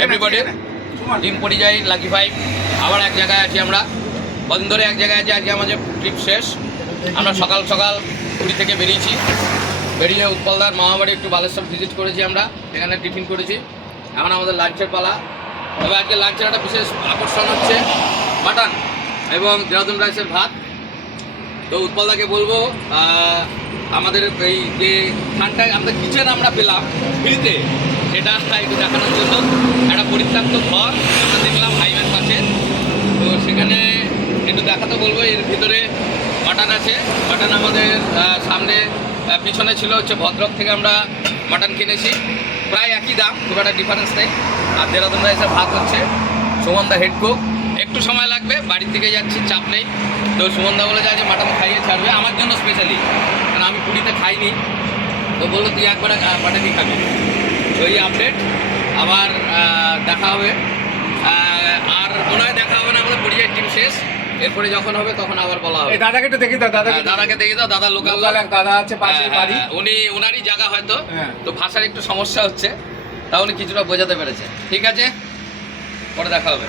Everybody. Team পরিযায়ী lucky five আবার এক জায়গায় আছি আমরা, কদিন ধরে এক জায়গায় আছি। আজকে আমাদের ট্রিপ শেষ। আমরা সকাল সকাল পুরী থেকে বেরিয়ে উৎপলদার মামাবাড়ি একটু বালেশ্বর ভিজিট করেছি। আমরা এখানে টিফিন করেছি, এখন আমাদের লাঞ্চের পালা। তবে আজকে লাঞ্চের একটা বিশেষ আকর্ষণ হচ্ছে মাটন এবং দেরাদুন রাইসের ভাত। তো উৎপলদাকে বলবো আমাদের এই যে খানটায় আমাদের কিচেন আমরা পেলাম ফ্রিতে, সেটা একটু দেখানোর জন্য। একটা পরিত্যক্ত ঘর আমরা দেখলাম হাইওয়ের পাশে, তো সেখানে একটু দেখাতে বলবো। এর ভিতরে মাটন আছে। মাটন আমাদের সামনে পিছনে ছিল হচ্ছে ভদ্রক থেকে আমরা মাটন কিনেছি, প্রায় একই দাম, খুব একটা ডিফারেন্স নেই। আর দেরাদুন রাইসের ভাত হচ্ছে সুমনদা হেড কুক। একটু সময় লাগবে, বাড়ির থেকে যাচ্ছি, চাপ নেই। তো সুমনদা বলে যায় যে মাটন খাইয়ে ছাড়বে আমার জন্য স্পেশালি, কারণ আমি পুরীতে খাইনি। তো বললো তুই একবার মাটনই খাবি। তো এই আপডেট, আবার দেখা হবে। আর মনে হয় দেখা হবে না, আমাদের পরিযায়ী টিম শেষ। এরপরে যখন হবে তখন আবার বলা হবে। দাদাকে একটু দেখি দাও, দাদাকে দেখি দাও। দাদা লোকাল এক দাদা আছে পাশে বাড়ি, উনারই জায়গা হয়তো। তো ভাষার একটু সমস্যা হচ্ছে, তা উনি কিছুটা বোঝাতে পেরেছে। ঠিক আছে, পরে দেখা হবে।